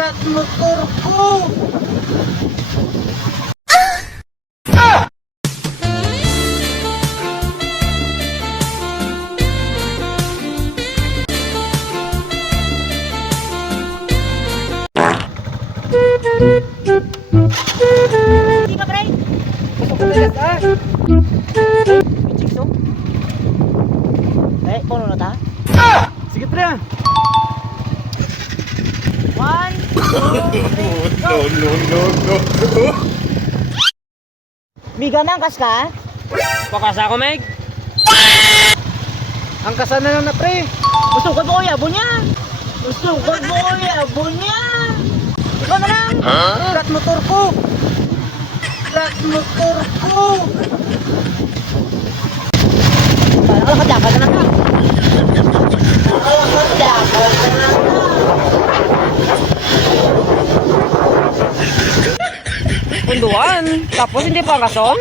Flat motor ko! Hindi ka, pre? Gusto ko talaga ka? Jigsaw? Eh, puno na ta? Sige pre ah! 1, 2, 3, go! No. Biga na ang kas ka? Pakasa ako, Meg! Ang kasa na lang na pre! Gusto ko mo yabo niya! Gusto ko mo yabo niya! Ikaw na lang! Flat motor ko! Flat motor ko! Parang nakadyakan na ka! Nakadyakan na ka! Punduan. Tapos hindi pa kasong?